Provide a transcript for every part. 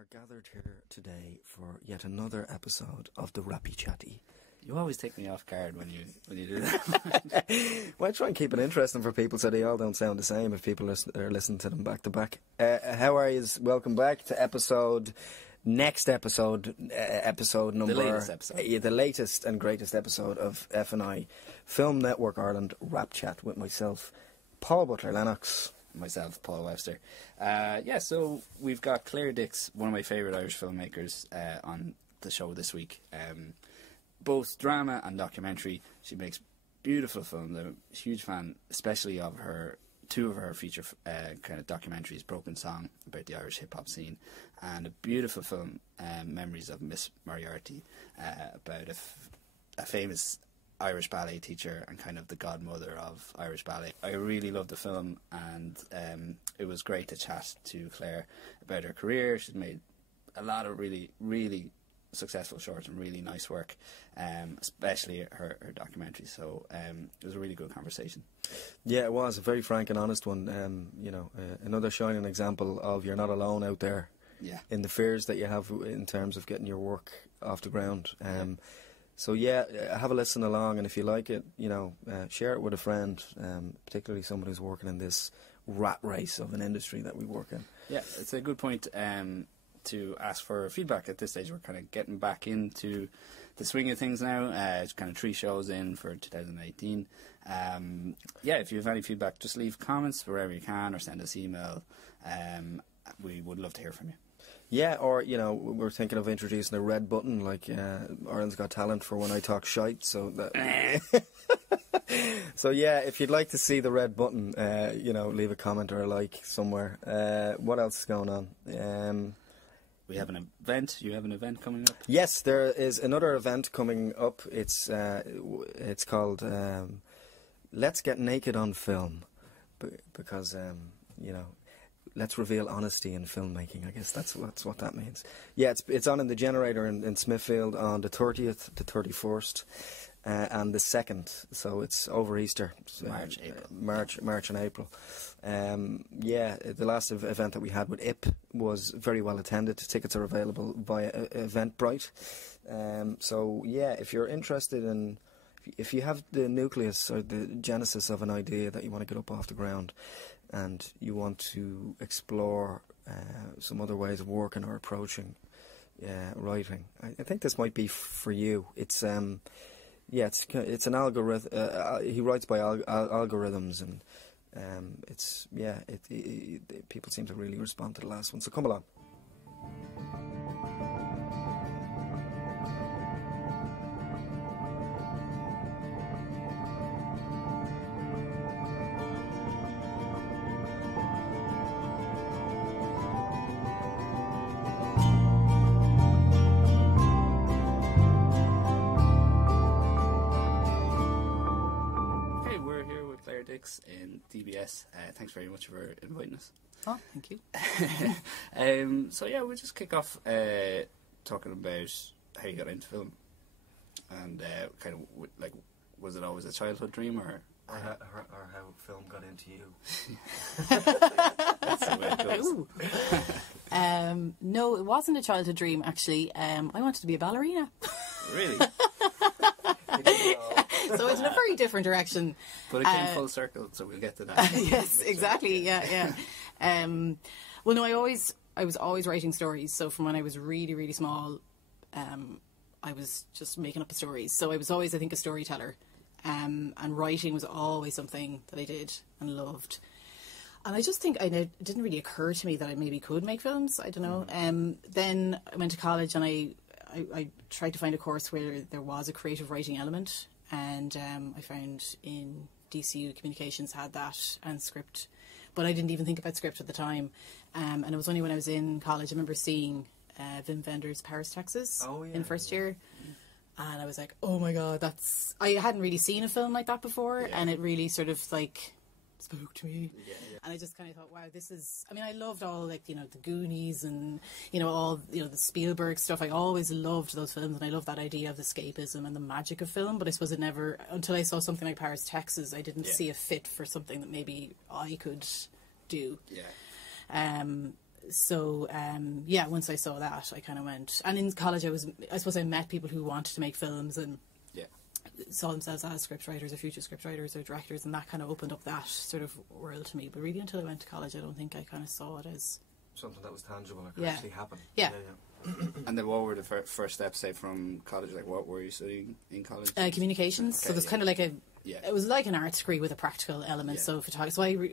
are gathered here today for yet another episode of the WrapChat. You always take me off guard when you do that. Well, I try and keep it interesting for people so they all don't sound the same if people are listening to them back to back. How are you? Welcome back to episode number... The latest episode. The latest and greatest episode of FNI Film Network Ireland WrapChat with myself, Paul Butler-Lennox. Myself, Paul Webster. So we've got Claire Dix, one of my favourite Irish filmmakers, on the show this week. Both drama and documentary. She makes beautiful films. I'm a huge fan, especially of two of her feature kind of documentaries, Broken Song, about the Irish hip-hop scene, and a beautiful film, Memories of Miss Moriarty, about a famous Irish ballet teacher and kind of the godmother of Irish ballet. I really loved the film, and it was great to chat to Claire about her career. She's made a lot of really, really successful shorts and really nice work, especially her documentary. So it was a really good conversation. Yeah, it was a very frank and honest one. Another shining example of you're not alone out there. Yeah. In the fears that you have in terms of getting your work off the ground. So have a listen along, and if you like it, share it with a friend, particularly someone who's working in this rat race of an industry that we work in. Yeah, it's a good point to ask for feedback at this stage. We're kind of getting back into the swing of things now. It's kind of 3 shows in for 2018. If you have any feedback, just leave comments wherever you can or send us email. We would love to hear from you. Yeah, or, we're thinking of introducing a red button, like Ireland's Got Talent for when I talk shite, so that... So, if you'd like to see the red button, leave a comment or a like somewhere. What else is going on? We have an event. You have an event coming up? Yes, there is another event coming up. It's called Let's Get Naked on Film, because, let's reveal honesty in filmmaking. I guess that's what that means. Yeah, it's on in the Generator in Smithfield on the 30th, the 31st, and the 2nd. So it's over Easter. March, April. March and April. The last event that we had with IP was very well attended. Tickets are available via Eventbrite. If you're interested in... If you have the nucleus or the genesis of an idea that you want to get up off the ground, and you want to explore some other ways of working or approaching writing, I think this might be for you. It's an algorithm. He writes by algorithms, and people seem to really respond to the last one. So come along. In DBS. Thanks very much for inviting us. Oh, thank you. We'll just kick off talking about how you got into film, and kind of like, was it always a childhood dream, or how film got into you? That's the way it goes. No, it wasn't a childhood dream, actually. I wanted to be a ballerina. Really? So it's in a very different direction. But it came full circle, so we'll get to that. Yes, exactly. Yeah. Well, no, I was always writing stories. So from when I was really, really small, I was just making up stories. So I was always, I think, a storyteller. And writing was always something that I did and loved. And I just think it didn't really occur to me that I maybe could make films. I don't know. Then I went to college, and I tried to find a course where there was a creative writing element, and I found in DCU Communications had that, and script, but I didn't even think about script at the time, and it was only when I was in college I remember seeing Wim Wenders' Paris, Texas in first year, and I was like, oh my god, I hadn't really seen a film like that before, and it really sort of like spoke to me. And I just kind of thought, wow, this is, I mean, I loved all, like, the Goonies and, all, the Spielberg stuff. I always loved those films, and I love that idea of escapism and the magic of film, but I suppose it never, until I saw something like Paris, Texas, I didn't see a fit for something that maybe I could do. So once I saw that, I kind of went. And in college, I suppose I met people who wanted to make films and saw themselves as scriptwriters or future scriptwriters or directors, and that kind of opened up that sort of world to me. But really, until I went to college, I don't think I kind of saw it as something that was tangible and could actually happen. Yeah. And then what were the first steps, say, from college? Like, what were you studying in college? Communications. Okay, so there's kind of like it was like an arts degree with a practical element. So photography.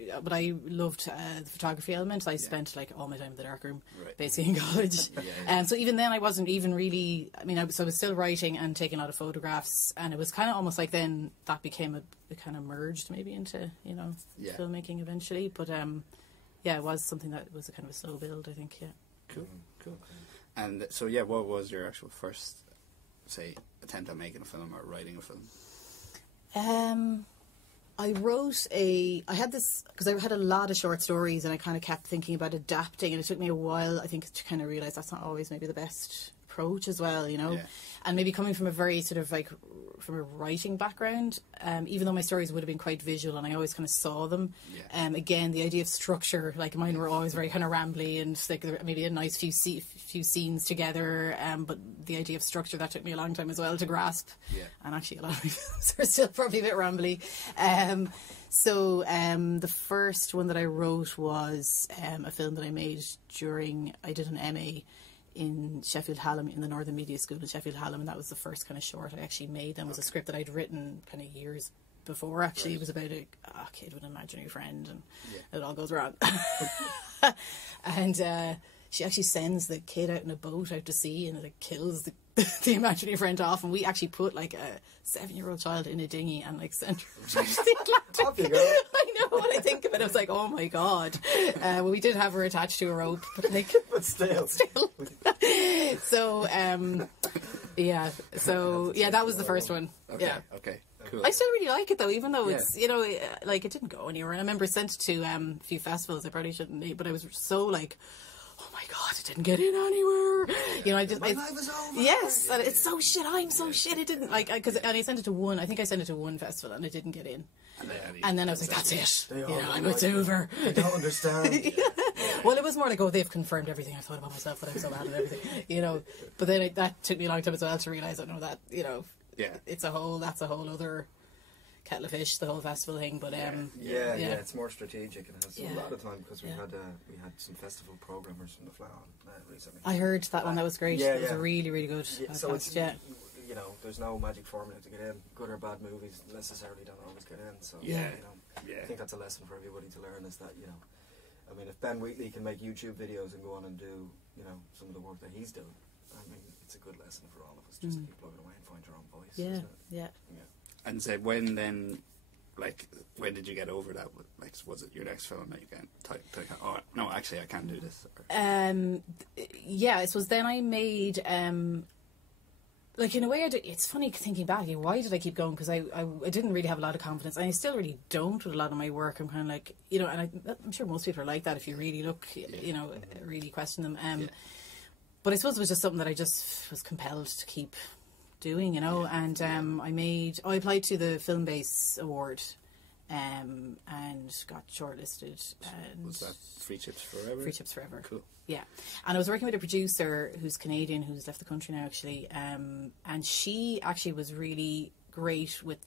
So but I loved the photography element. I spent like all my time in the darkroom, basically, in college. And so even then, I wasn't even really. I mean, I was still writing and taking a lot of photographs, and it was kind of almost like then that became it kind of merged maybe into filmmaking eventually. But it was something that was a kind of a slow build, I think. Yeah. Cool. And so, what was your actual first, say, attempt at making a film or writing a film? I had this, because I had a lot of short stories and I kind of kept thinking about adapting, and it took me a while, I think, to kind of realise that's not always maybe the best approach as well, and maybe coming from a very sort of like from a writing background, even though my stories would have been quite visual and I always kind of saw them, again, the idea of structure, like mine were always very kind of rambly and like maybe a nice few scenes together, but the idea of structure, that took me a long time as well to grasp, and actually a lot of my films are still probably a bit rambly. So the first one that I wrote was a film that I made I did an MA in Sheffield Hallam, in the Northern Media School in Sheffield Hallam, and that was the first kind of short I actually made, and was a script that I'd written kind of years before, actually. It was about a kid with an imaginary friend, and it all goes wrong. And she actually sends the kid out in a boat out to sea, and it kills the imaginary friend off, and we actually put like a 7-year-old child in a dinghy and like sent her across the Atlantic. I know, when I think of it, I was like, oh my god. Well, we did have her attached to a rope, but like, but still. So that was the first one. Okay, cool. I still really like it though, even though it's like it didn't go anywhere. And I remember I sent it to a few festivals. I probably shouldn't, but I was so like, oh my god, it didn't get in anywhere. My life is over. Yes, and it's so shit. I'm so shit. It didn't and I sent it to one. I think I sent it to one festival, and it didn't get in. And then I was like, that's it. It's over. I don't understand. Well, it was more like, they've confirmed everything I thought about myself, that I'm so bad at everything, But then that took me a long time as well to realise that that's a whole other kettle of fish, the whole festival thing. But it's more strategic and it has a lot of time, because we had some festival programmers from the Flower recently. I heard that one. That was great. It was a really, really good podcast. So it's, there's no magic formula to get in. Good or bad movies necessarily don't always get in. So I think that's a lesson for everybody to learn, is that I mean, if Ben Wheatley can make YouTube videos and go on and do some of the work that he's doing, I mean, it's a good lesson for all of us, just to keep plugging away and find your own voice. Yeah. And say, when did you get over that? Like, was it your next film that you can oh no, actually I can't do this? It was then I made like, in a way, it's funny thinking back, why did I keep going? Because I didn't really have a lot of confidence, and I still really don't with a lot of my work. I'm kind of like, and I'm sure most people are like that if you really look, really question them. But I suppose it was just something that I just was compelled to keep doing, and I applied to the Film Base Award, and got shortlisted. And was that Free Chips Forever? Free Chips Forever. Cool. Yeah, and I was working with a producer who's Canadian, who's left the country now, actually, and she actually was really great with.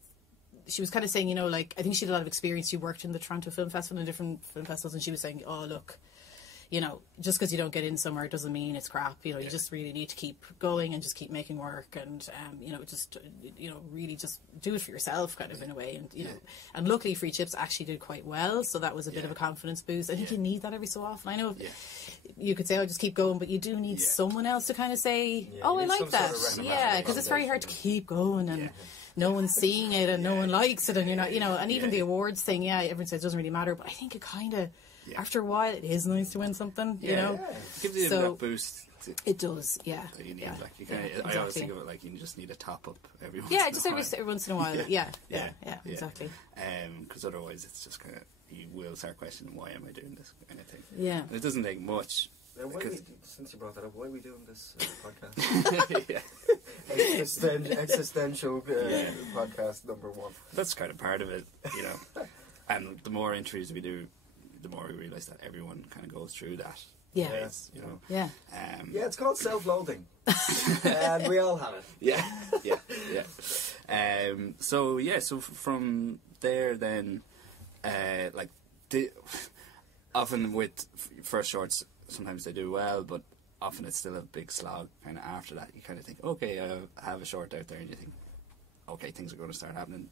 She was kind of saying, I think she had a lot of experience. She worked in the Toronto Film Festival and different film festivals, and she was saying, oh look, just because you don't get in somewhere doesn't mean it's crap. You just really need to keep going and just keep making work, and really just do it for yourself, kind of, in a way. And and luckily Free Chips actually did quite well, so that was a bit of a confidence boost. I think you need that every so often. I know you could say, oh, just keep going, but you do need someone else to kind of say, oh, I like that. Because it's very hard to keep going, and no one's seeing it, and no one likes it, and you're not, and even the awards thing, everyone says it doesn't really matter, but I think it kind of, after a while, it is nice to win something, Gives you that boost. It does, that you need. Exactly. I always think of it like you just need a top up every once. Every once in a while. Exactly. Because otherwise, it's just kind of, you will start questioning, why am I doing this kind of thing? Yeah. And it doesn't take much. Since you brought that up, why are we doing this podcast? Existential podcast number 1. That's kind of part of it, And the more interviews we do, the more we realise that everyone kind of goes through that. Yeah. ways, you know. Yeah. Yeah, it's called self-loathing. And we all have it. Yeah. So from there then, often with first shorts, sometimes they do well, but often it's still a big slog kind of after that. You kind of think, okay, I have a short out there, and you think, okay, things are going to start happening.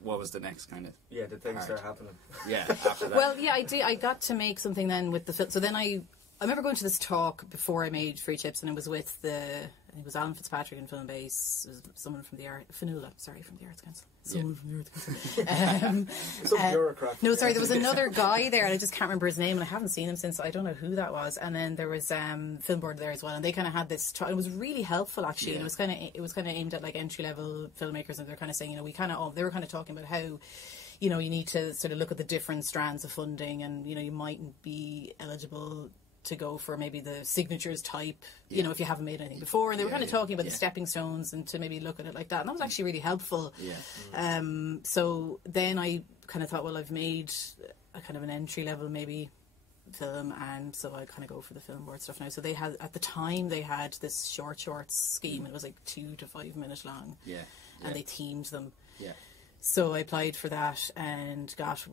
What was the next kind of Did things start happening? Yeah, after that. Well, yeah, I did. I got to make something then with the film. So then I remember going to this talk before I made Free Chips, and it was with I think it was Alan Fitzpatrick in Film Base. It was someone from the from the Arts Council. Someone from the Arts Council. Some bureaucrat. No, sorry, there was another guy there, and I just can't remember his name, and I haven't seen him since. I don't know who that was. And then there was Film Board there as well, and they kind of had this. It was really helpful actually, and it was kind of aimed at like entry level filmmakers, and they're kind of saying, they were kind of talking about how, you need to sort of look at the different strands of funding, and you mightn't be eligible to go for maybe the signatures type, if you haven't made anything before. And they were kind of talking about the stepping stones and to maybe look at it like that. And that was actually really helpful. Yeah. So then I kind of thought, well, I've made a kind of an entry level maybe film, and so I kind of go for the Film Board stuff now. So at the time they had this shorts scheme, and it was like 2 to 5 minutes long. Yeah. And they themed them. Yeah. So I applied for that and got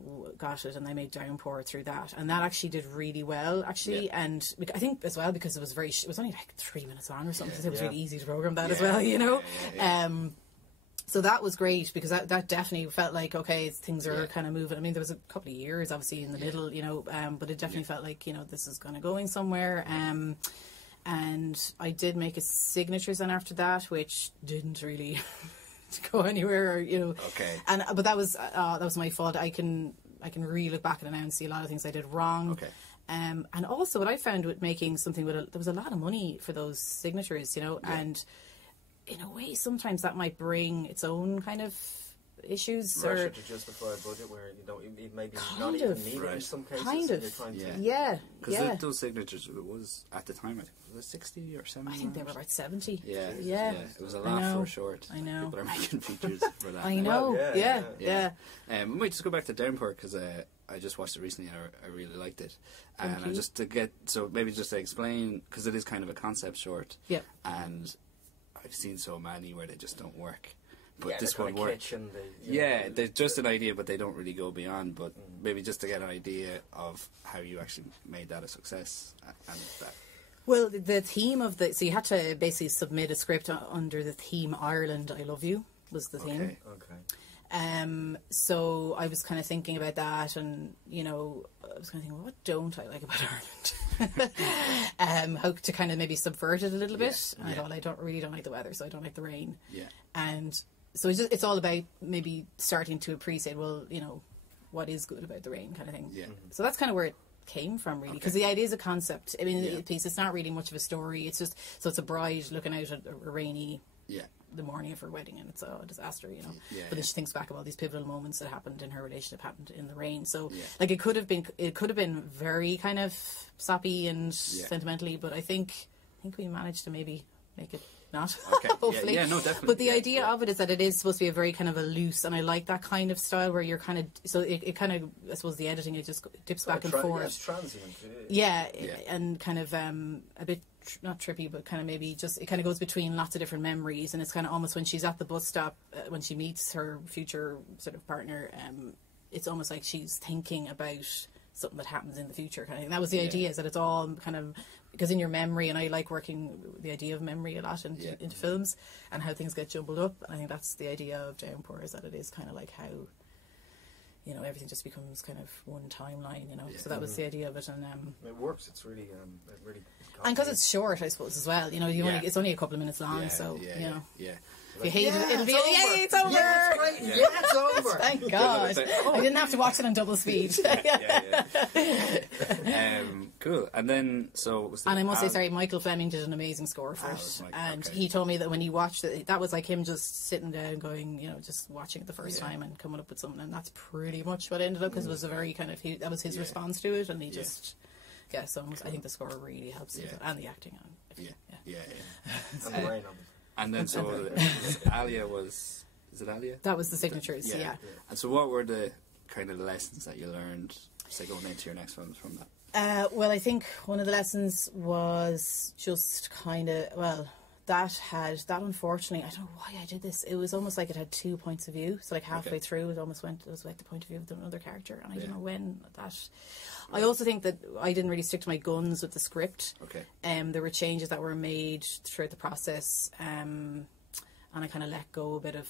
it, and I made Downpour through that, and that actually did really well actually. And I think as well because it was only like 3 minutes long or something, so it was really easy to program that as well, So that was great because that definitely felt like, okay, things are kind of moving. I mean, there was a couple of years obviously in the middle, but it definitely felt like this is kind of going somewhere. And I did make a signatures then after that, which didn't really to go anywhere, Okay. But that was my fault. I can really look back at it now and see a lot of things I did wrong. Okay. And also what I found with making something there was a lot of money for those signatures, and in a way sometimes that might bring its own kind of issues pressure to justify a budget where you maybe not even need it in some cases. Kind of. Because those signatures, it was at the time, I think, was it 60 or 70? I think they were about 70. Yeah. It was a lot for a short. I know. People are making features for that. I know. Well, yeah. We might just go back to Downpour because I just watched it recently and I really liked it. And just to explain, because it is kind of a concept short. Yeah. And I've seen so many where they just don't work. But this one worked. They're just an idea, but they don't really go beyond. But maybe just to get an idea of how you actually made that a success and that. Well, the theme of so you had to basically submit a script under the theme "Ireland, I Love You" was the theme. Okay. So I was kind of thinking about that, and I was kind of thinking, well, what don't I like about Ireland? How to kind of maybe subvert it a little bit. And I thought, I don't like the weather, so I don't like the rain. Yeah. And so it's all about maybe starting to appreciate, well, what is good about the rain kind of thing. Yeah. So that's kind of where it came from, really, because the idea is a concept. I mean, the piece, it's not really much of a story. It's just, so it's a bride looking out at a rainy the morning of her wedding, and it's a disaster, but then she thinks back of all these pivotal moments that happened in her relationship, happened in the rain. So like it could have been very kind of soppy and sentimentally, but I think we managed to maybe make it not. Okay. Hopefully. Yeah, no, definitely. But the idea of it is that it is supposed to be a very kind of a loose, and I like that kind of style where you're kind of, so it kind of, I suppose the editing, it just dips back and forth. Yeah, it's transient. And kind of a bit not trippy, but kind of maybe just, it kind of goes between lots of different memories, and it's kind of almost when she's at the bus stop, when she meets her future sort of partner, it's almost like she's thinking about something that happens in the future kind of thing. That was the idea, is that it's all kind of, because in your memory, and I like working the idea of memory a lot into films and how things get jumbled up, and I think that's the idea of Downpour, is that it is kind of like how everything just becomes kind of one timeline, so that was the idea of it. And it works. It's really and because it's short, I suppose, as well, it's only a couple of minutes long, so if you hate it, it'll be it's over. It's over. Thank God. I didn't have to watch it on double speed. Cool. And then, and I must say, sorry, Michael Fleming did an amazing score for it. And he told me that when he watched it, that was like him just sitting down going, just watching it the first time and coming up with something. And that's pretty much what ended up, because it was a very kind of, that was his response to it. And he just, so I think the score really helps it, and the acting. And the rain on it. And then Alia was, is it Alia? That was the signatures, yeah. And so what were the kind of lessons that you learned, say, going into your next films from that? Well, I think one of the lessons was just kind of, well, that unfortunately, I don't know why I did this. It was almost like it had two points of view. So like halfway through, it was like the point of view of another character. And I don't know when that... I also think that I didn't really stick to my guns with the script. Okay. There were changes that were made throughout the process. And I kind of let go a bit of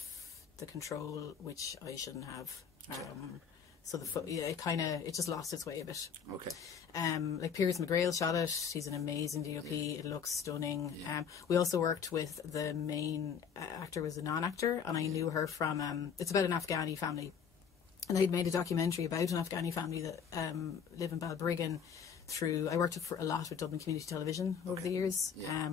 the control, which I shouldn't have. So it just lost its way a bit. Okay. Like Piers McGrail shot it. He's an amazing DOP. Yeah. It looks stunning. Yeah. We also worked with the main actor was a non-actor, and I knew her from. It's about an Afghani family, and I'd made a documentary about an Afghani family that live in Balbriggan. I worked a lot with Dublin Community Television over the years. Yeah.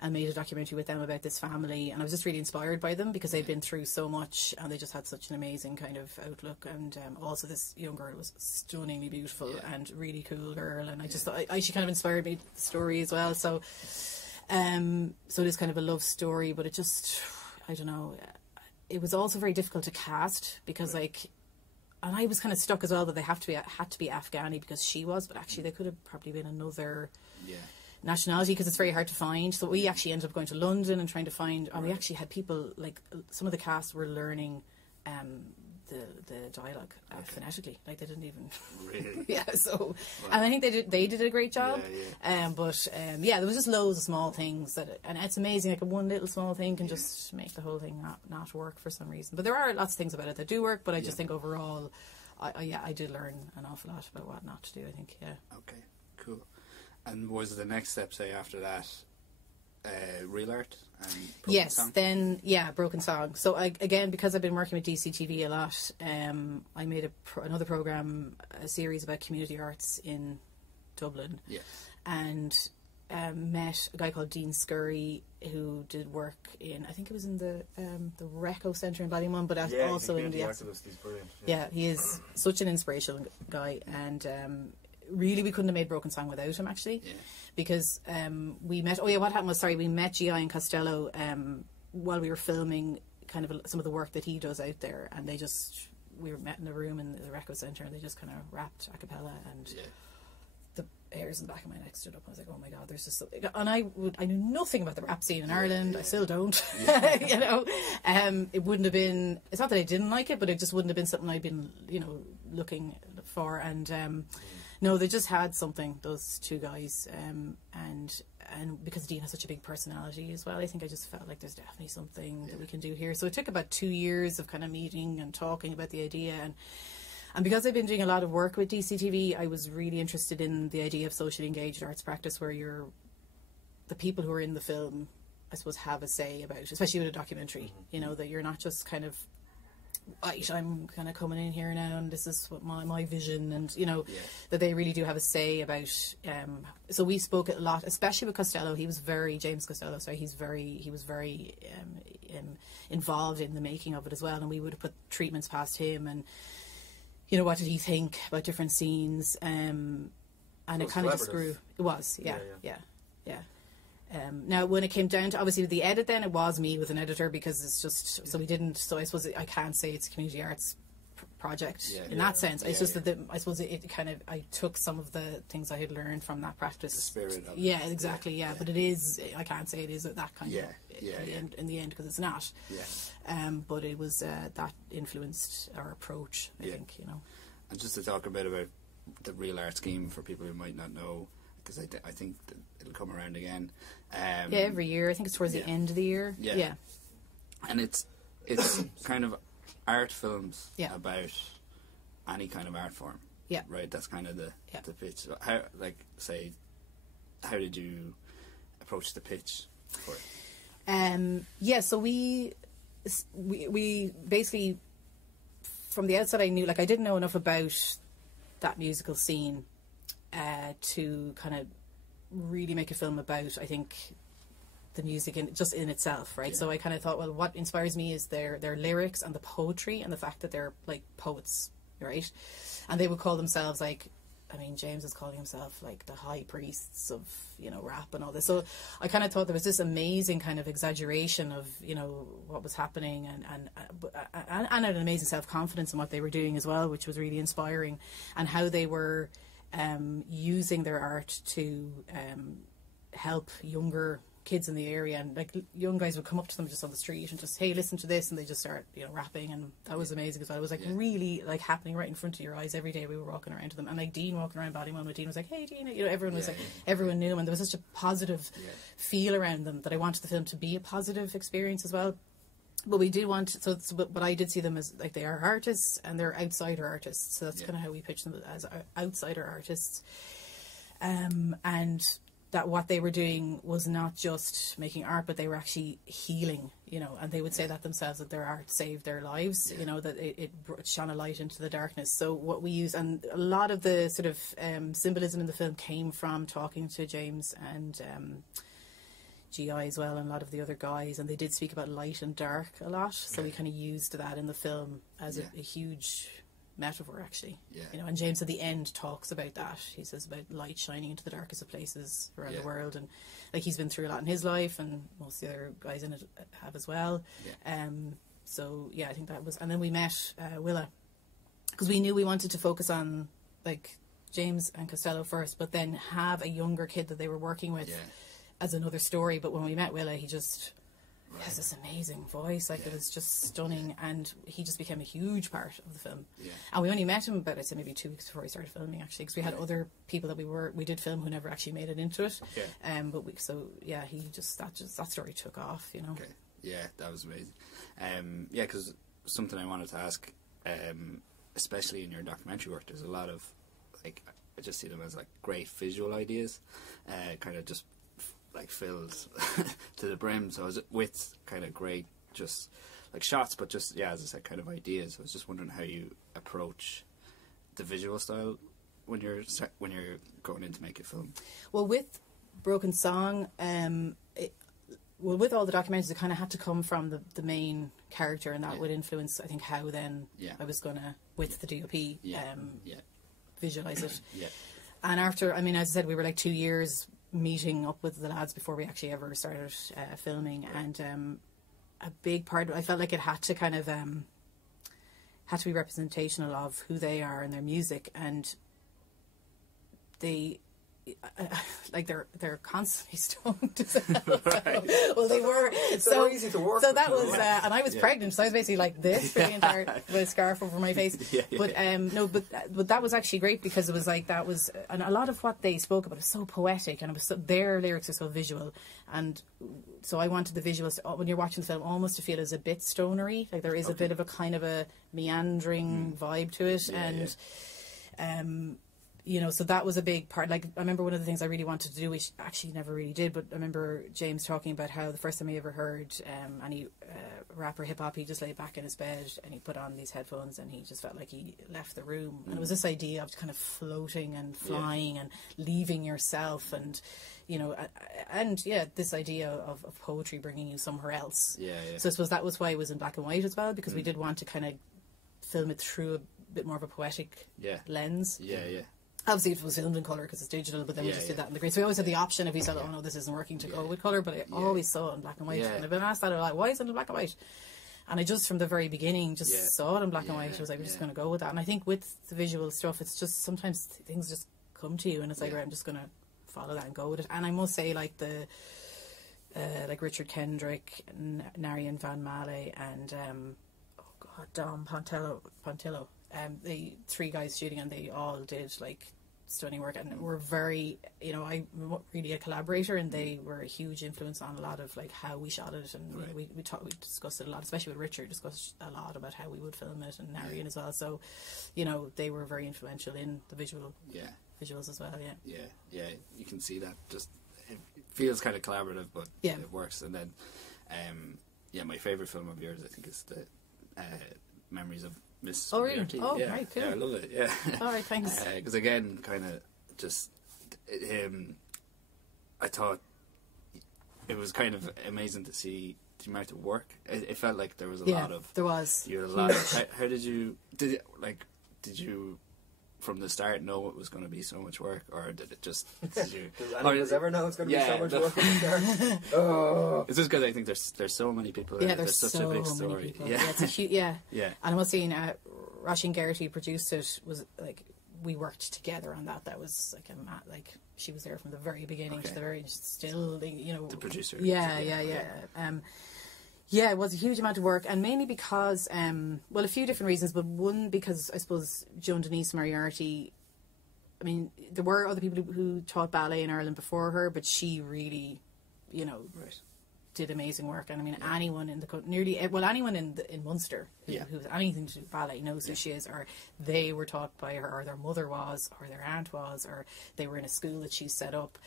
And made a documentary with them about this family, and I was just really inspired by them because they'd been through so much and they just had such an amazing kind of outlook, and also this young girl was stunningly beautiful and really cool girl, and I just thought she kind of inspired me the story as well, so it is kind of a love story, but it just, I don't know, it was also very difficult to cast because and I was kind of stuck as well that they had to be Afghani because she was, but actually they could have probably been another nationality because it's very hard to find. So we actually ended up going to London and trying to find, and we actually had people, like some of the cast were learning the dialogue phonetically, like they didn't even really so and I think they did a great job. But there was just loads of small things and it's amazing, like one little small thing can just make the whole thing not work for some reason, but there are lots of things about it that do work, but I just think overall I did learn an awful lot about what not to do, I think. Okay, cool. And was the next step, say, after that, real art and Broken Song? Then, Broken Song. So, again, because I've been working with DCTV a lot, I made another programme, a series about community arts in Dublin. Yeah. And met a guy called Dean Scurry, who did work in, I think it was in the Reco Centre in Ballymun, but also in the... He's brilliant. Yeah, he is such an inspirational guy, and... really we couldn't have made Broken Song without him, actually, because we met what happened was, we met G.I. and Costello while we were filming kind of some of the work that he does out there, and we were met in a room in the Reco Centre, and they just kind of rapped a cappella, and the hairs in the back of my neck stood up. I was like, oh my god, there's just something. And I knew nothing about the rap scene in Ireland. I still don't. You know, it wouldn't have been, it's not that I didn't like it, but it just wouldn't have been something I'd been, looking for, and no, they just had something, those two guys, and because Dean has such a big personality as well, I think I just felt like there's definitely something that we can do here. So it took about 2 years of kind of meeting and talking about the idea, and because I've been doing a lot of work with DCTV, I was really interested in the idea of socially engaged arts practice, where the people who are in the film, I suppose, have a say about, especially with a documentary, that you're not just kind of, right, I'm kind of coming in here now and this is what my vision, and that they really do have a say about. So we spoke a lot, especially with Costello. James Costello, sorry, he was very involved in the making of it as well, and we would have put treatments past him, and what did he think about different scenes, and it kind of just grew. It was, yeah. Now, when it came down to, obviously, the edit, then it was me with an editor, because it's just, so we didn't, so I suppose I can't say it's a community arts project in that sense. It's just that I suppose it kind of, I took some of the things I had learned from that practice. The spirit of it. Yeah, exactly, but it is, I can't say it is that kind of, in the end, because it's not. But it was, that influenced our approach, I think, And just to talk a bit about the real art scheme for people who might not know, because I think that it'll come around again. Every year. I think it's towards the end of the year. Yeah. And it's kind of art films about any kind of art form. Yeah. Right? That's kind of the pitch. So how did you approach the pitch for it? So we basically, from the outset, I knew, I didn't know enough about that musical scene to kind of really make a film about, I think, the music in itself, right? So I kind of thought, well, what inspires me is their lyrics and the poetry, and the fact that they're like poets, right? And they would call themselves James is calling himself like the high priests of rap and all this. So I kind of thought there was this amazing kind of exaggeration of what was happening, and an amazing self-confidence in what they were doing as well, which was really inspiring, and how they were using their art to help younger kids in the area, and like young guys would come up to them just on the street and just, hey, listen to this, and they just start, you know, rapping, and that was amazing as well. It was like really like happening right in front of your eyes every day. We were walking around to them, and like Dean walking around Ballymun with Dean was like, hey Dean, you know, everyone was everyone knew him, and there was such a positive feel around them that I wanted the film to be a positive experience as well. But we did want but I did see them as like they are artists, and they're outsider artists, so that's kind of how we pitch them, as outsider artists, and that what they were doing was not just making art, but they were actually healing, you know, and they would say that themselves, that their art saved their lives, you know, that it shone a light into the darkness. So what we use, and a lot of the sort of symbolism in the film came from talking to James and GI as well, and a lot of the other guys, and they did speak about light and dark a lot, so we kind of used that in the film as a huge metaphor, actually. You know, and James at the end talks about that. He says about light shining into the darkest of places around the world, and like he's been through a lot in his life, and most of the other guys in it have as well. So yeah, I think that was, and then we met Willa, because we knew we wanted to focus on like James and Costello first, but then have a younger kid that they were working with as another story. But when we met Willa, he just has this amazing voice, like it was just stunning, and he just became a huge part of the film. And we only met him about, I'd say, maybe 2 weeks before we started filming, actually, because we had other people that we did film who never actually made it into it. But he just that story took off, you know. That was amazing. Because something I wanted to ask, especially in your documentary work, there's a lot of, like, I just see them as like great visual ideas, kind of just like filled to the brim. So I was with kind of great just like shots, but just as I said, kind of ideas. I was just wondering how you approach the visual style when you're going in to make a film. Well, with Broken Song, with all the documentaries, it kind of had to come from the main character, and that would influence, I think, how then I was gonna, with the DOP, visualize it. And after, I mean, as I said, we were like 2 years meeting up with the lads before we actually ever started filming, and a big part of it, I felt like it had to kind of had to be representational of who they are and their music, and they like they're constantly stoned as well. Well, they were so easy to work so with, that was and I was pregnant, so I was basically like this for the entire with a scarf over my face. But that was actually great, because it was like, that was, and a lot of what they spoke about was so poetic, and it was their lyrics are so visual, and so I wanted the visuals when you're watching the film almost to feel as a bit stonery, like there is a bit of a kind of a meandering vibe to it, and you know, so that was a big part. Like, I remember one of the things I really wanted to do, which actually never really did, but I remember James talking about how the first time he ever heard any rap or hip hop, he just lay back in his bed and he put on these headphones and he just felt like he left the room. And it was this idea of kind of floating and flying and leaving yourself, and you know, this idea of poetry bringing you somewhere else. So I suppose that was why it was in black and white as well, because we did want to kind of film it through a bit more of a poetic lens. Obviously, if it was filmed in colour because it's digital, but then we just did that in the green. So we always had the option, if we said, oh no, this isn't working, to go with colour, but I always saw it in black and white. And I've been asked that, I'm like, why is it in black and white? And I just, from the very beginning, just saw it in black and white. I was like, we're just going to go with that. And I think with the visual stuff, it's just, sometimes things just come to you, and it's like, right, I'm just going to follow that and go with it. And I must say, like like Richard Kendrick, Narian Van Male, and Dom Pontillo. The 3 guys shooting, and they all did like stunning work, and were very, you know, I'm really a collaborator, and they were a huge influence on a lot of like how we shot it, and we discussed it a lot, especially with Richard, discussed a lot about how we would film it, and Narian as well. So, you know, they were very influential in the visuals as well. You can see that. Just it feels kind of collaborative, but it works. And then my favourite film of yours, I think, is the Memories of Miss Moriarty. Oh, right, cool. Yeah, I love it. All right, thanks. Because again, kind of just I thought it was kind of amazing to see the amount of work. It felt like there was a lot of. There was. You had a lot. How did you from the start know it was going to be so much work, or did it just? Does anyone ever know it's going to be so much work from the start? It's just because I think there's so many people. There's such a big story. It's a huge. And I must say, Roisin Garrity produced it. Was like we worked together on that. That was like she was there from the very beginning to the very still, you know, the producer. Yeah. Yeah, it was a huge amount of work, and mainly because, well, a few different reasons, but one, because I suppose Joan Denise Moriarty, I mean, there were other people who taught ballet in Ireland before her, but she really, you know, did amazing work. And I mean, anyone in anyone in Munster who has anything to do with ballet knows who she is, or they were taught by her, or their mother was, or their aunt was, or they were in a school that she set up.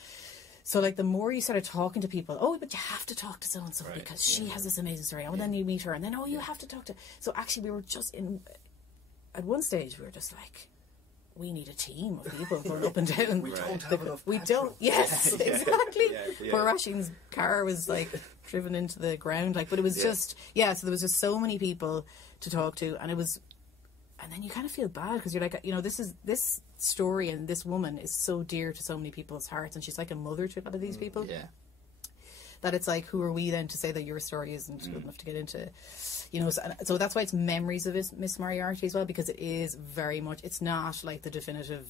So, like, the more you started talking to people, oh, but you have to talk to so-and-so because she has this amazing story. Oh, and then you meet her, and then, oh, you have to talk to... So, actually, we were just at one stage, we were just like, we need a team of people going up and down. We don't have enough We petrol. don't... Yes, exactly. Yeah. Poor Rasheen's car was, like, driven into the ground. Like, but it was just... Yeah, so there was just so many people to talk to, and it was... And then you kind of feel bad because you're like, you know, this story and this woman is so dear to so many people's hearts, and she's like a mother to a lot of these people. Yeah. That it's like, who are we then to say that your story isn't good enough to get into, you know? So that's why it's memories of Miss Moriarty as well, because it is very much. It's not like the definitive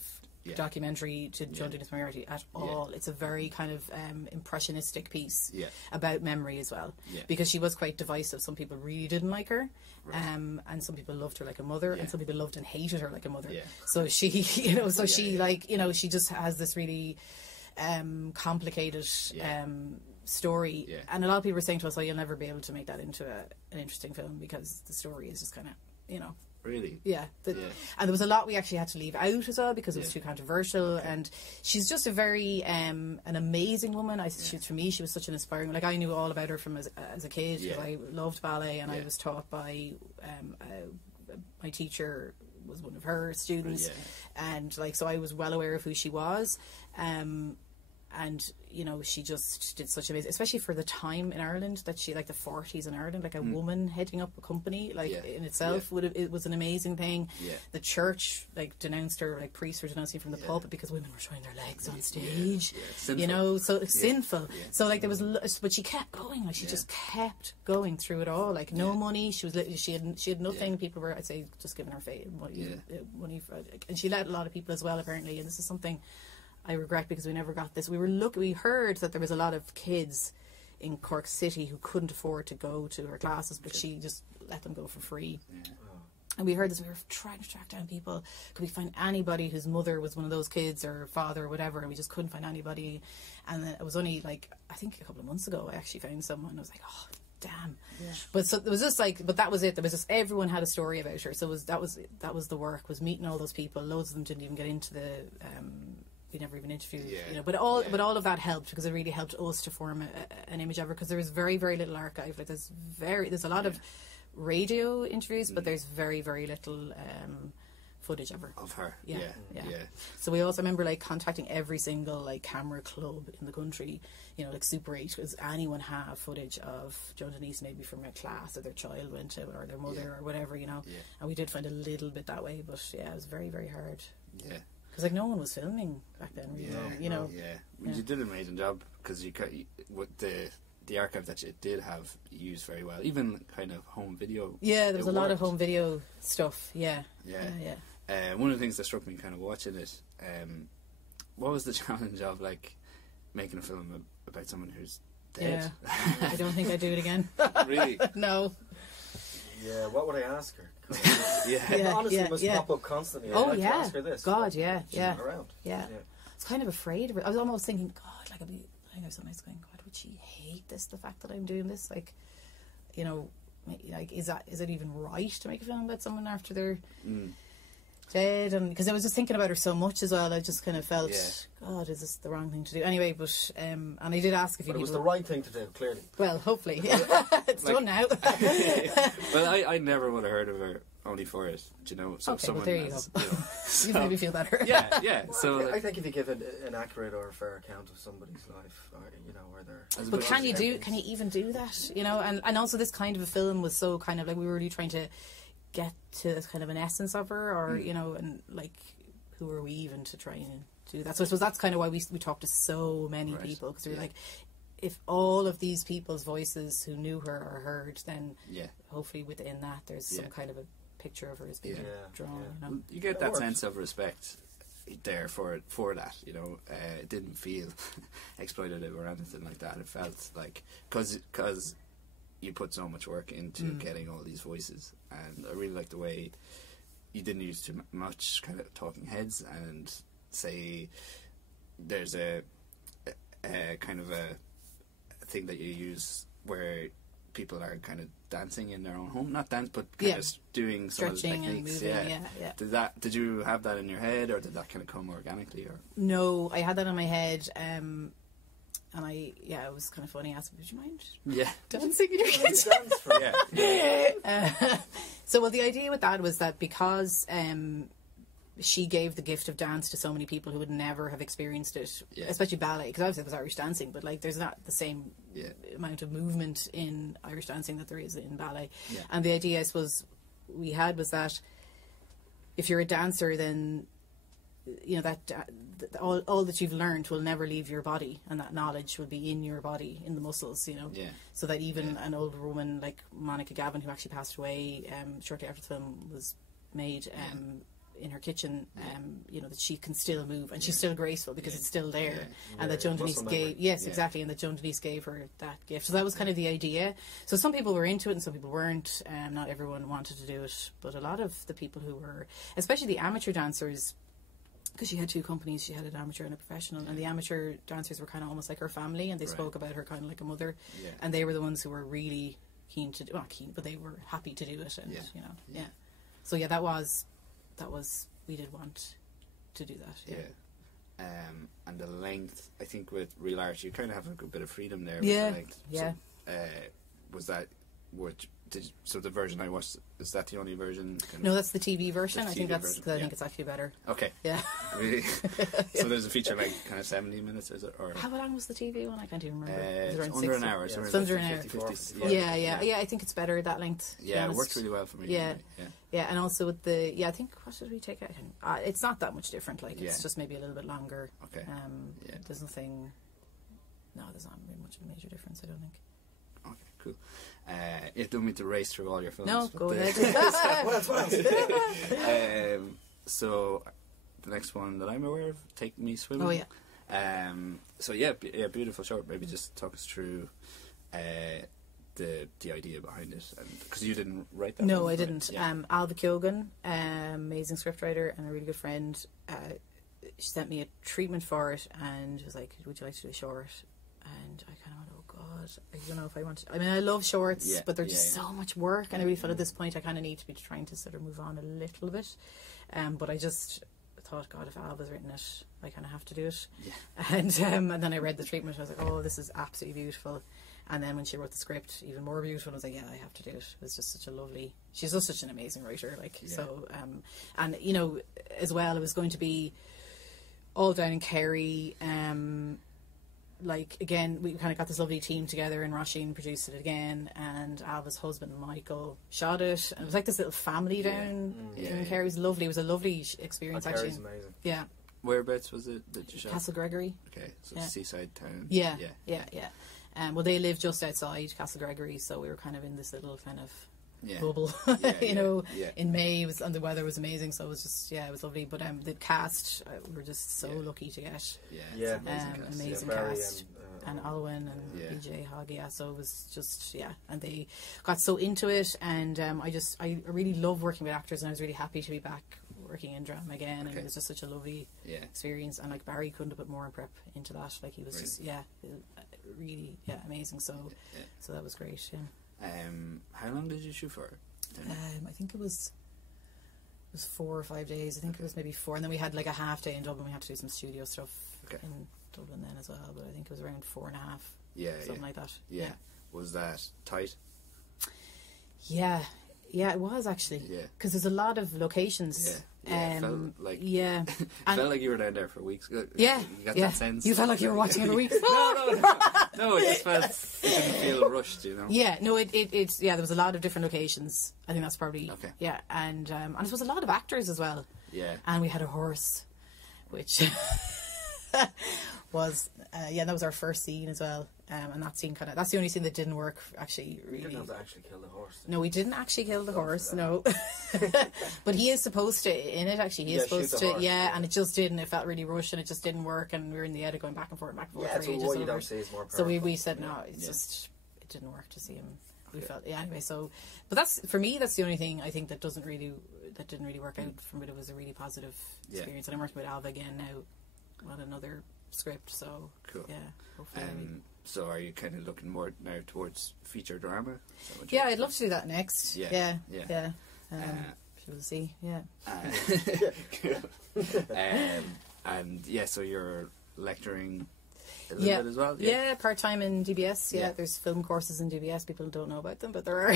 documentary to Joan Denise Moriarty at all. It's a very kind of impressionistic piece about memory as well, because she was quite divisive. Some people really didn't like her, and some people loved her like a mother, and some people loved and hated her like a mother. So she, you know, she like, you know, she just has this really complicated story, and a lot of people were saying to us, "Oh, you'll never be able to make that into an interesting film because the story is just kind of, you know." Really? Yeah. And there was a lot we actually had to leave out as well because it was too controversial. And she's just a very an amazing woman. For me, she was such an inspiring. Like, I knew all about her from as a kid because I loved ballet, and I was taught by my teacher was one of her students, and like, so I was well aware of who she was. And, you know, she just did such amazing, especially for the time in Ireland, that she, like the 40s in Ireland, like a woman heading up a company, like in itself, it was an amazing thing. The church, like, denounced her, like priests were denouncing from the pulpit because women were showing their legs on stage, you know, so sinful. So, like, there was, but she kept going, like, she just kept going through it all, like, no money, she had nothing, people were, I'd say, just giving her money for, and she let a lot of people as well, apparently, and this is something I regret because we never got this. We heard that there was a lot of kids in Cork City who couldn't afford to go to her classes, but she just let them go for free. And we heard this. We were trying to track down people. Could we find anybody whose mother was one of those kids, or father, or whatever? And we just couldn't find anybody. And it was only, like, I think a couple of months ago, I actually found someone. I was like, oh, damn. But so there was just like, but that was it. There was just, everyone had a story about her. So that was the work, was meeting all those people. Loads of them didn't even get into the. We never even interviewed, you know, but all of that helped because it really helped us to form an image of her, because there was very, very little archive. Like, there's a lot of radio interviews, but there's very, very little footage of her. Yeah. So we also remember, like, contacting every single, like, camera club in the country, you know, like Super 8, does anyone have footage of Joan Denise maybe from a class that their child went to, or their mother or whatever, you know. And we did find a little bit that way, but it was very, very hard. Because, like, no one was filming back then, really, you know. You did an amazing job, because with the archive that you did have, you used very well. Even kind of home video. Yeah, there was a lot of home video stuff. One of the things that struck me kind of watching it, what was the challenge of, like, making a film about someone who's dead? I don't think I'd do it again. Really? No. Yeah, what would I ask her? Honestly, it must pop up constantly. Oh, I'd like to ask her this. God, She's not around. I was kind of afraid of it. I was almost thinking, God, like, I was sometimes going, God, would she hate this, the fact that I'm doing this? Like, you know, like, is it even right to make a film about someone after they're dead? And because I was just thinking about her so much as well, I just kind of felt, God, is this the wrong thing to do? Anyway, but and I did ask if you. But it was the right thing to do, clearly. Well, hopefully, it's done now. Well, I never would have heard of her only for it, do you know? So okay, well, there you go. You know, you made me feel better. Well, so I think if you give an accurate or a fair account of somebody's life, or, you know, where they're. But can you even do that? You know, and also this kind of a film was so kind of like, we were really trying to get to kind of an essence of her, or you know, and like, who are we even to try and do that? So I suppose that's kind of why we talked to so many people, because we were like, if all of these people's voices who knew her are heard, then hopefully within that there's some kind of a picture of her as being drawn. You know? You get that sense of respect there for that, you know. It didn't feel exploitative or anything like that. It felt like, because you put so much work into getting all these voices, and I really like the way you didn't use too much kind of talking heads, and say there's a kind of a thing that you use where people are kind of dancing in their own home, not dance, but kind of doing some stretching of the techniques. and moving, yeah. Did you have that in your head, or did that kind of come organically? Or No, I had that in my head, and it was kind of funny. I asked, would you mind dancing in your kitchen? So, well, the idea with that was that because she gave the gift of dance to so many people who would never have experienced it, especially ballet, because obviously it was Irish dancing, but like there's not the same amount of movement in Irish dancing that there is in ballet. And the idea, I suppose, we had was that if you're a dancer, then you know that all that you've learned will never leave your body, and that knowledge will be in your body, in the muscles, you know. So that even an older woman like Monica Gavin, who actually passed away shortly after the film was made, in her kitchen, you know, that she can still move, and she's still graceful because it's still there, and that Joan Denise gave, exactly, and that Joan Denise gave her that gift. So that was kind of the idea. So some people were into it and some people weren't. Not everyone wanted to do it, but a lot of the people who were, especially the amateur dancers, because she had two companies, she had an amateur and a professional, and the amateur dancers were kind of almost like her family, and they spoke about her kind of like a mother, and they were the ones who were really keen to do, not keen, but they were happy to do it, and you know, so that was we did want to do that, and the length, I think with real art you kind of have a good bit of freedom there with the length. So, was that so the version I watched, is that the only version? No, that's the TV version. I think that's because I think it's actually better. Okay. Yeah. Really? So there's a feature like kind of 70 minutes, is it? Or how long was the TV one? I can't even remember. It's under an hour. So under an hour. Yeah. I think it's better that length. Yeah, it worked really well for me. Yeah. And also with the I think, what did we take out? It's not that much different. Like it's just maybe a little bit longer. Okay. There's nothing. No, there's not really much of a major difference, I don't think. Okay, cool. You don't mean to race through all your films. No, go ahead. What else? So the next one that I'm aware of, Take Me Swimming. Oh yeah. So beautiful short. Maybe just talk us through the idea behind it, because you didn't write that. No, one, I didn't. Alva Keoghan, amazing scriptwriter and a really good friend. She sent me a treatment for it, and she was like, "Would you like to do a short?" And I kind of went, "Oh God, I don't know if I want to." I mean, I love shorts, but they're just so much work, and I really felt at this point I kind of need to be trying to sort of move on a little bit. But I just thought, God, if Alva's written it, I kind of have to do it. And then I read the treatment, and I was like, "Oh, this is absolutely beautiful." And then when she wrote the script, even more beautiful, I was like, "Yeah, I have to do it." It was just such a lovely. She's just such an amazing writer, so. And you know, as well, it was going to be all down in Kerry. Like, again, we kind of got this lovely team together, and Roisin produced it again, and Alva's husband Michael shot it, and it was like this little family down in Kerry. It was lovely. It was a lovely experience, actually. Kerry's amazing. Yeah. Whereabouts was it that you shot? Castle Gregory. Okay, so seaside town. Yeah. Well, they live just outside Castle Gregory, so we were kind of in this little kind of bubble, you know. In May, and the weather was amazing, so it was just it was lovely. But the cast, we were just so lucky to get amazing cast. And Olwen and BJ Hogg, so it was just and they got so into it, and I really love working with actors, and I was really happy to be back working in drama again, and it was just such a lovely experience. And like Barry couldn't have put more in prep into that. Like he was just really amazing. So that was great. How long did you shoot for? I think it was 4 or 5 days. I think it was maybe 4, and then we had like a half day in Dublin. We had to do some studio stuff in Dublin then as well, but I think it was around 4.5, something like that. Was that tight? Yeah, it was actually. Because there's a lot of locations. It felt like it felt like you were down there for weeks. You got that sense. You felt like you were watching it for weeks. No, it just felt, it didn't feel rushed, you know. It's there was a lot of different locations. I think that's probably and I suppose a lot of actors as well. And we had a horse, which was yeah, that was our first scene as well. And that scene that's the only scene that didn't work, actually, really. You didn't have to actually kill the horse. No, we didn't actually kill the horse, no. But he is supposed to, in it, actually. He is supposed to, horse, and it just didn't. It felt really rushed and it just didn't work. And we were in the edit going back and forth for so ages. what you don't see is more powerful. So we said, no, it's just, it didn't work to see him. We felt, anyway, so. But that's, for me, that's the only thing I think that didn't really work out from it. It was a really positive experience. And I'm working with Alva again now on another script, so. Cool. Yeah, hopefully. So are you kind of looking more now towards feature drama? Yeah, I'd love to do that next. Yeah. We'll see. Yeah. And so you're lecturing a little bit as well? Yeah, part-time in DBS. Yeah, there's film courses in DBS. People don't know about them, but there are.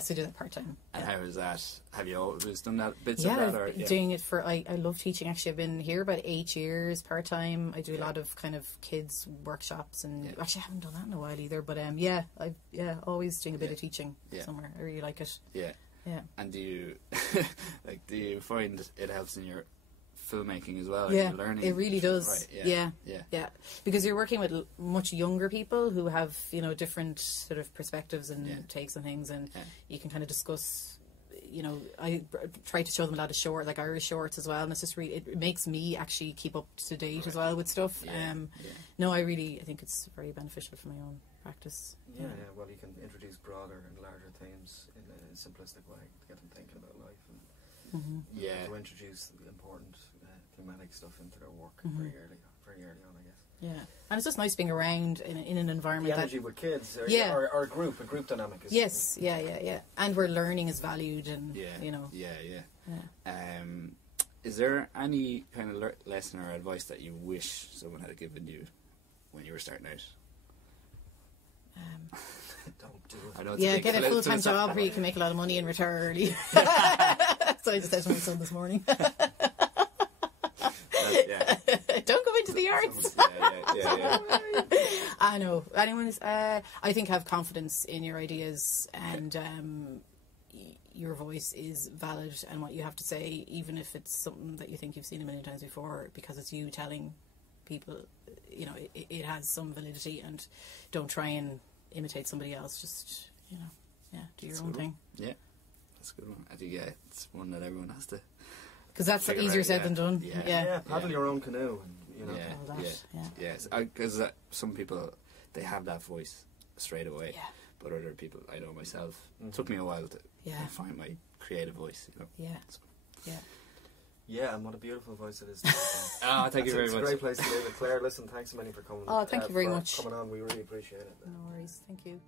So do that part-time. And how is that? Have you always done that bits of that? Or, doing it for, I love teaching, actually. I've been here about 8 years part-time. I do a lot of kind of kids workshops, and actually I haven't done that in a while either, but always doing a bit of teaching somewhere. I really like it. Yeah. And do you do you find it helps in your filmmaking as well? Yeah, and learning? it really does. Right. Yeah, because you're working with much younger people who have different sort of perspectives and takes on things, and you can kind of discuss. I try to show them a lot of short, like Irish shorts as well, and it's just really, it makes me actually keep up to date as well with stuff. No, I think it's very beneficial for my own practice. Well, you can introduce broader and larger themes in a simplistic way to get them thinking about life, and to introduce the important thematic stuff into their work very early on, I guess. Yeah, and it's just nice being around in an environment. The energy with kids, or a group dynamic is. Yes, and where learning is valued, and is there any kind of lesson or advice that you wish someone had given you when you were starting out? Don't do it. I know it's get a full-time job where you can make a lot of money and retire early. So I just said to my son this morning. Don't go into the arts. I know. I think have confidence in your ideas, and your voice is valid, and what you have to say, even if it's something that you think you've seen a million times before, because it's you telling people, it has some validity, and don't try and imitate somebody else. Just, do your own thing. Yeah, that's a good one. I think, it's one that everyone has to. Because that's easier said than done. Paddle your own canoe. Yes. Because some people, they have that voice straight away. Yeah. But other people, I know myself, it took me a while to find my creative voice. Yeah, and what a beautiful voice it is. Thank you very much. It's a great place to live. Claire, listen, thanks so many for coming. Oh, thank you very much. Coming on, we really appreciate it. No worries. Thank you.